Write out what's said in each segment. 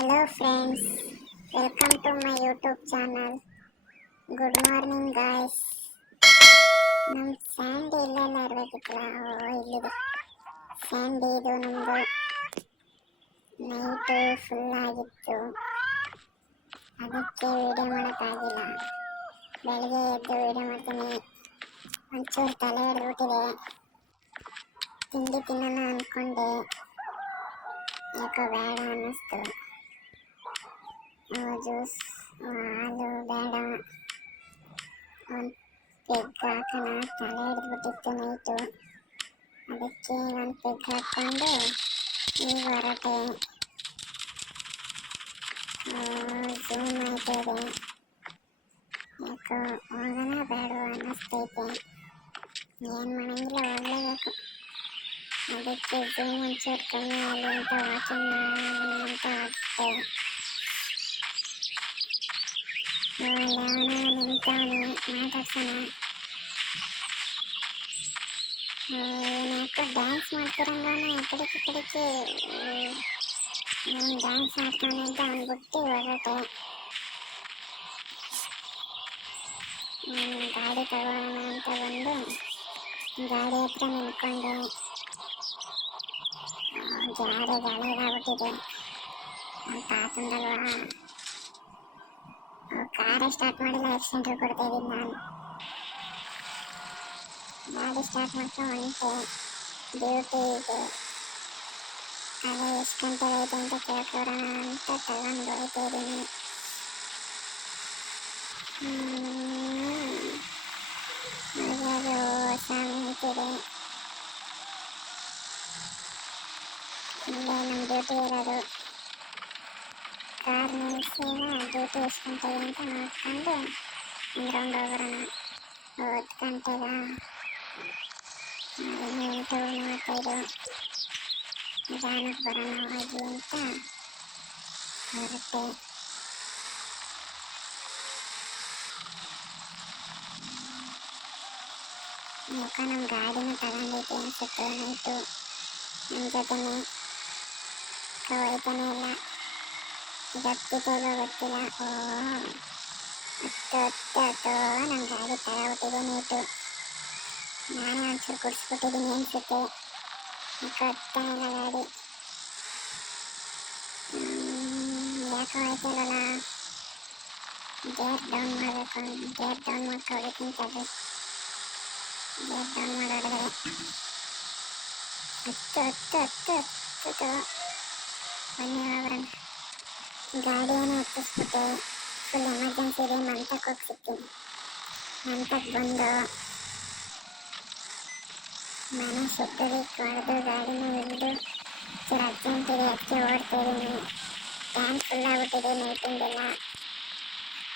Hello friends, welcome to my YouTube channel. Good morning guys. ನಮ್ಮ Sandy ಇಲ್ಲೆಲ್ಲ ಇರಬೇಕಿತ್ತಲ್ಲ, ಇಲ್ಲಿದೆ Sandy. ಇದು ನಮ್ಮದು ನೈಟು ಫುಲ್ ಆಗಿತ್ತು, ಅದಕ್ಕೆ ವಿಡಿಯೋ ಮಾಡೋಕ್ಕಾಗಿಲ್ಲ. ಬೆಳಗ್ಗೆ ಎದ್ದು ವಿಡಿಯೋ ಮಾಡ್ತೀನಿ. ಒಂಚೂರು ತಲೆ ಹಿಡಿದ್ಬಿಟ್ಟಿದೆ. ತಿಂಡಿ ತಿನ್ನೋಣ ಅಂದ್ಕೊಂಡೆ, ಯಾಕೋ ಬೇಡ ಅನ್ನಿಸ್ತು. ಜ್ಯೂಸ್ ಹಾಲು ಬೇಡ, ಒಂದು ಪೆಗ್ ಹಾಕೋಣ. ತಲೆ ಹಿಡಿದ್ಬಿಟ್ಟಿತ್ತು ನೈಟು, ಅದಕ್ಕೆ ಒಂದು ಪೆಗ್ ಹಾಕ್ಕೊಂಡು ಈಗ ಹೊರಟೆ. ಝೂಮ್ ಆಯ್ತಿದೆ, ಯಾಕೋ ಹೋಗೋಣ ಬೇಡ ಅನ್ನಿಸ್ತೈತೆ. ಏನು ಮಾಡಂಗಿಲ್ಲ, ಹೋಗ್ಲೇಬೇಕು. ಅದಕ್ಕೆ ಝೂಮ್ ಒಂಚೂರು ಕಮ್ಮಿ ಆಗಲಿ ಅಂತ ವಾಕಿಂಗ್ ಮಾಡೋಣ ಅಂತ ಹೋಗ್ತೇವೆ. ಯಾವನ ನಿಂತವನೆ, ಮಾತಾಡ್ಸೋಣ. ಯಾಕೋ ಡ್ಯಾನ್ಸ್ ಮಾಡ್ತಿರಂಗವನ, ಕಡೆಗೆ ನಾನು ಡ್ಯಾನ್ಸ್ ಮಾಡ್ತಾನೆ ಅಂತ ಅಂದ್ಬಿಟ್ಟು ಹೊರಟೆ. ಗಾಡಿ ತಗೋಣ ಅಂತ ಬಂದು ಗಾಡಿ ಹತ್ರ ನಿಂತ್ಕೊಂಡೆ. ಗ್ಯಾರೇಜ್ ಹಳೇದಾಗ್ಬಿಟ್ಟಿದೆ, ನಮ್ಮ ತಾತಂದಲ್ವಾ. ಕಾರೇ ಸ್ಟಾರ್ಟ್ ಮಾಡಿಲ್ಲ, ಎಕ್ಸ್ಟೆಂಡರ್ ಕೊಡ್ತಾ ಇದ್ದೀನಿ ನಾನು. ಗಾಡಿ ಸ್ಟಾರ್ಟ್ ಮಾಡ್ಕೊಂಡು ಹೊಂಟೆ ಡ್ಯೂಟಿಗೆ. ಅದೇ ಎಷ್ಟು ಗಂಟೆ ಐತೆ ಅಂತ ಕೇಳ್ಕೊಡೋಣ ಅಂತ ತಗೊಂಡು ಹೋಗ್ತಾ ಇದ್ದೀನಿ. ಅದು ಹೊಸ ನಿಂತಿದೆ, ಇಲ್ಲೇ ನಮ್ಮ ಡ್ಯೂಟಿ ಇರೋದು. ಕಾರ್ ನಿಲ್ಲಿಸಿ ಡ್ಯೂಟಿ ಎಷ್ಟು ಗಂಟೆಗೆ ಅಂತ ನೋಡ್ಕೊಂಡು ಒಂದು ರೌಂಡ್ ಹೋಗೋಣ. 10 ಗಂಟೆಗೆ 8:35 ನಿಧಾನಕ್ಕೆ ಬರೋಣ ಹೋಗಿ ಅಂತ ಹೊರಟೆ. ಯಾಕೋ ನಮ್ಮ ಗಾಡಿನ ತಗೊಂಡೈತೆ ಅನ್ಸುತ್ತೆ. ನೈಟು ನಮ್ಮ ಜೊತೆನೇ ಹೋಯ್ತಾನೆ ಇಲ್ಲ, ಇದತ್ತಿದೆಯೋ ಗೊತ್ತಿಲ್ಲ. ಹತ್ತು ನಮ್ಮ ಗಾಡಿ ತಗೊಬಿಟ್ಟಿದೆ ನೈಟು. ನಾನೇ ಒಂಚೂರು ಕುಡಿಸ್ಬಿಟ್ಟಿದ್ದೀನಿ ಅನ್ಸುತ್ತೆ, ಯಾಕೋ ಹತ್ತಾನೆ ಇಲ್ಲ ಗಾಡಿ. ಯಾಕೋ ಹೋಯ್ತಿಲ್ಲಲ್ಲ. ಗೇರ್ ಡೌನ್ ಮಾಡಬೇಕು, ಗೇರ್ ಡೌನ್ ಮಾಡ್ಕೊಬೇಕಂತ. ಅದು ಗೇರ್ ಡೌನ್ ಮಾಡೋಡಿದ್ರೆ ಹತ್ತು ಬನ್ನಿ ಹೋಗ್ಬರೋಣ. ಗಾಡಿಯನ್ನು ಹತ್ತಿಸ್ಬಿಟ್ಟೆ. ಫುಲ್ ಎಮರ್ಜೆನ್ಸಿ ಇದೆ, ಮಂತಕ್ಕೆ ಹೋಗಿ ಸಿಗ್ತೀನಿ. ಮಂತಕ್ಕೆ ಬಂದು ಮನೆ ಸುತ್ತೋದಕ್ಕೆ ಹೊಡೆದು ಗಾಡಿನ ಹಿಡಿದು ಚೂರು ಅರ್ಜೆಂಟ್ ಇದೆ, ಅದಕ್ಕೆ ಓಡ್ತಾ ಇದ್ದೀನಿ. ಟ್ಯಾಂಕ್ ಫುಲ್ ಆಗ್ಬಿಟ್ಟಿದೆ ನೈಟಿಂದೆಲ್ಲ.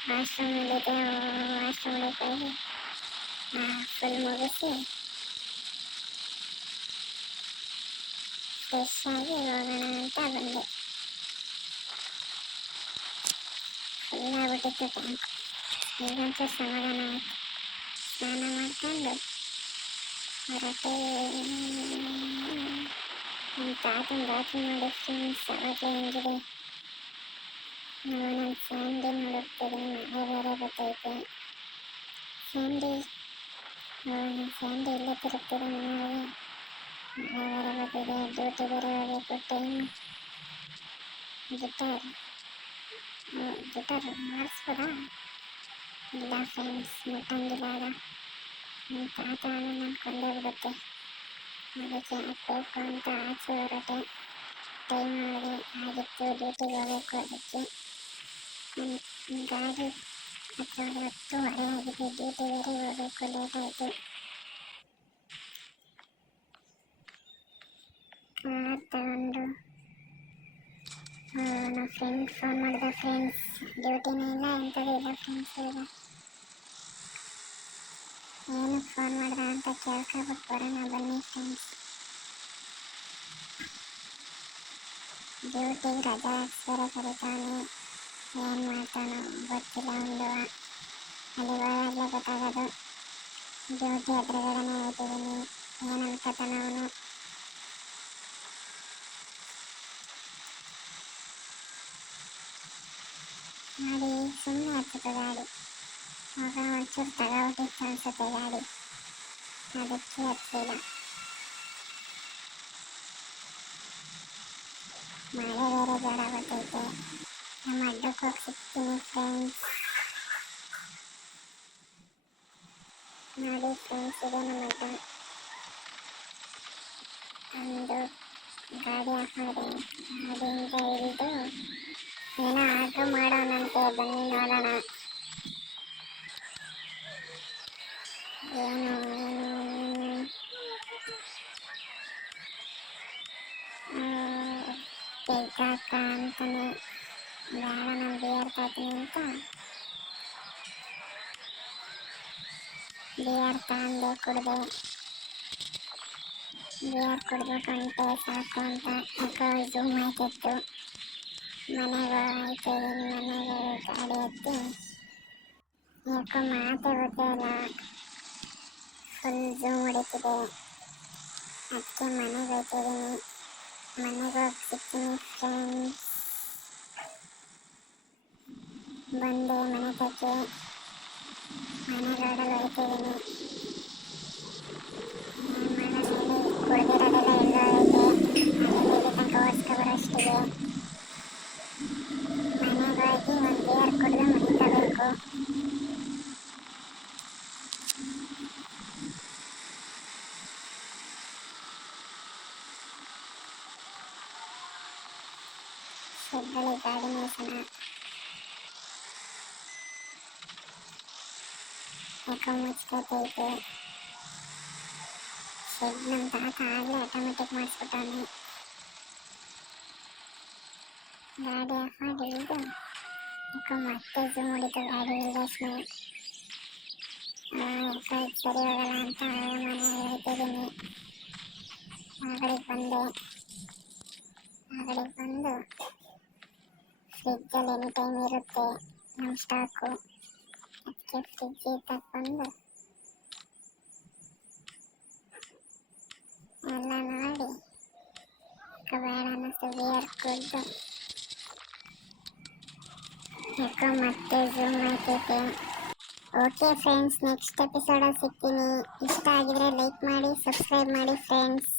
ವಾಶ್ರೂಮ್ ಇಲ್ಲಿದೆ, ವಾಶ್ರೂಮ್ಗೆ ಹೋಗಿ ಫುಲ್ ಮುಗಿಸಿ ಫ್ರೆಶ್ ಆಗಿ ಹೋಗೋಣ ಅಂತ ಬಂದೆ. ಫುಲ್ ಆಗ್ಬಿಟ್ಟಿತ್ತು ಟ್ಯಾಂಕ್. ಈಗಂತೂ ಸಮಾಧಾನ ಆಯಿತು. ಸ್ನಾನ ಮಾಡ್ಕೊಂಡು ಹೊರಟೆ. ನಮ್ಮ ತಾತನ ಬಾತ್ರೂಮ್ ನೋಡಿ ಫ್ರೆಂಡ್ಸ್, ಅವಾಗಲೇ ಹೆಂಗಿದೆ. ನನ್ನ ಸ್ಯಾಂಡಿ ನೋಡೋಗ್ತಿದ್ದೀನಿ, ಮಳೆ ಬೇರೆ ಬರ್ತೈತೆ. ಸ್ಯಾಂಡಿ ನನ್ನ ಸ್ಯಾಂಡಿ ಇಲ್ಲೇ ತಿರುಗ್ತಿದೆ ಮನೆಯೊಳಗೆ. ಮಳೆ ಬೇರೆ ಬರ್ತಿದೆ, ಡ್ಯೂಟಿ ಬೇರೆ ಹೋಗಬೇಕು. ಟೈಮ್ ಗಿಟಾರ್ ಮಾಡಿಸ್ಬೋದಾ? ಇಲ್ಲ ಫ್ರೆಂಡ್ಸ್, ಮುಟ್ಟಂಗಿಲ್ಲ. ಆಗ ನಮ್ಮ ತಾತ ನನ್ನ ಕೊಂದೇ ಬಿಡುತ್ತೆ, ಅದಕ್ಕೆ ಹಾಕಬೇಕು ಅಂತ ಆಚೆ ಹೊರಟೆ. ಟೈಮ್ ಆಗಿತ್ತು, ಡ್ಯೂಟಿಗೆ ಹೋಗಬೇಕು. ಅದಕ್ಕೆ ನನ್ನ ಗಾಡಿ ಹತ್ರ 10:30 ಆಗಿದೆ. ಡ್ಯೂಟಿ ಬೇರೆ ಹೋಗಬೇಕು, ಲೇಟ್ ಆಯಿತು. ಕಾರ್ ತಗೊಂಡು ನಮ್ಮ ಫ್ರೆಂಡ್ ಫೋನ್ ಮಾಡಿದ. ಫ್ರೆಂಡ್ಸ್ ಡ್ಯೂಟಿನೇ ಇಲ್ಲ, ಎಂಥದ್ದು ಇಲ್ಲ ಫ್ರೆಂಡ್ಸ್. ಈಗ ಏನು ಫೋನ್ ಮಾಡಿದ ಅಂತ ಕೇಳ್ಕೊಬಿಟ್ಟು ಬರೋಣ ಬನ್ನಿ ಫ್ರೆಂಡ್ಸ್. ಡ್ಯೂಟಿಗೆ ರಜಾ ಹಾಕ್ಸ್ಬೇರೆ ಕರೀತಾನೆ, ಏನು ಮಾಡ್ತಾನೋ ಗೊತ್ತಿಲ್ಲ. ಅಲ್ಲಿ ಹೋದಾಗಲೇ ಗೊತ್ತಾಗೋದು. ಡ್ಯೂಟಿ ಎದುರುಗಡೆನೇ ಹೋಗ್ತಿದ್ದೀನಿ, ಏನು ಅನ್ಕೋತಾನ ಅವನು. ಗಾಡಿ ಸುಮ್ಮನೆ ಹತ್ತದ ಗಾಡಿ. ಆಗ ಒಂಚೂರು ತಗೋಬೇಕಿತ್ತು ಅನ್ಸುತ್ತೆ ಗಾಡಿ, ಅದಕ್ಕೆ ಹತ್ತಲಿಲ್ಲ. ಮಳೆ ಬೇರೆ ಜೋರ ಬರ್ತೈತೆ. ನಮ್ಮ ಅಡ್ಡಕ್ಕೆ ಹೋಗಿ ಸಿಗ್ತೀನಿ ಫ್ರೆಂಡ್ಸ್. ನೋಡಿ ಫ್ರೆಂಡ್ಸ್, ಇದೆ ನಮ್ಮ ಅಡ್ಡ. ಒಂದು ಗಾಡಿ ಆಫ್ ಮಾಡಿ ಗಾಡಿಯಿಂದ ಇಳಿದು ಏನೋ ಆರ್ಡ್ರ್ ಮಾಡೋಣಂತೆ, ಬನ್ನಿ ನೋಡೋಣ ಏನು ತೆಗ್ದಾಕ ಅಂತಾನೆ. ಬೇಡ, ನಾನು ಬಿಯರ್ ತರ್ತೀನಿ ಅಂತ ಬಿಯರ್ ತಗೊಂಡೆ, ಕುಡಿದೆ. ಬಿಯರ್ ಕುಡಿದ್ಬಿಟ್ಟು ಹೊಂಟೆ ಸಾಕು ಅಂತ. ಯಾಕೋ ಝೂಮ್ ಆಯ್ತಿತ್ತು. ಮನೆಗೆ ಹೋಗ್ತಿದ್ದೀನಿ. ಮನೆಗೆ ಗಾಡಿ ಎತ್ತಿ ಯಾಕೋ ಮಾತೇ ಗೊತ್ತೇ ಇಲ್ಲ, ಫುಲ್ ಝೂಮ್ ಹೊಡಿತಿದೆ. ಅದಕ್ಕೆ ಮನೆಗೆ ಹೋಗ್ತಿದ್ದೀನಿ. ಮನೆಗೆ ಹೋಗಿ ಸಿಗ್ತೀನಿ ಫ್ರೆಂಡ್ಸ್. ಬಂದೆ ಮನೆ ತಕ್ಕೆ. ಮನೆ ರೋಡಲ್ಲಿ ಹೋಗ್ತಿದ್ದೀನಿ. ಕುಡ್ದಿರೋದೆಲ್ಲ ಎಲ್ಲ ಐತೆ, ಅಲ್ಲಿ ತನಕ ಓಡಿಸ್ಕೊಬರೋಷ್ಟಿಗೆ ಮನೆಗೆ ಹೋಗಿ ಒಂದು ಬಿಯರ್ ಕುಡಿದು ಮನಿಕೋಬೇಕು. ಶೆಡ್ಡಲ್ಲಿ ಗಾಡಿ ನಿಲ್ಸೋಣ. ಯಾಕೋ ಮುಚ್ಕೈತೈತೆ ಶೆಡ್. ನಮ್ಮ ತಾತ ಆಗಲೇ ಆಟೋಮೆಟಿಕ್ ಮಾಡಿಸ್ಬಿಟ್ಟವನೆ. ಗಾಡಿ ಆಫ್ ಮಾಡಿ ಇಳಿದು ಯಾಕೋ ಮತ್ತೆ ಝೂಮ್ ಹೊಡಿತು ಗಾಡಿ ಇಳಿದಷ್ಟು. ಯಾಕೋ ಇದು ಸರಿ ಹೋಗಲ್ಲ ಅಂತ ಮನೆಗೆ ಹೋಗ್ತಿದ್ದೀನಿ. ಹೊರಗಡೆಗೆ ಬಂದು ಫ್ರಿಜ್ಜಲ್ಲಿ ಎನಿ ಟೈಮ್ ಇರುತ್ತೆ ನಮ್ಮ ಸ್ಟಾಕು. ಅದಕ್ಕೆ ಫ್ರಿಜ್ಜಿಗೆ ತಗೊಂಡು ಎಲ್ಲ ನೋಡಿ ಬೇಡ ಅನ್ನಿಸ್ತು ಬಿಯರ್ ಕುಡಿದು ಯಾಕೋ ಮತ್ತೆ ಝೂಮ್ ಆಯ್ತೈತೆ. ಓಕೆ ಫ್ರೆಂಡ್ಸ್, ನೆಕ್ಸ್ಟ್ ಎಪಿಸೋಡಲ್ಲಿ ಸಿಗ್ತೀನಿ. ಇಷ್ಟ ಆಗಿದ್ರೆ ಲೈಕ್ ಮಾಡಿ, ಸಬ್ಸ್ಕ್ರೈಬ್ ಮಾಡಿ ಫ್ರೆಂಡ್ಸ್.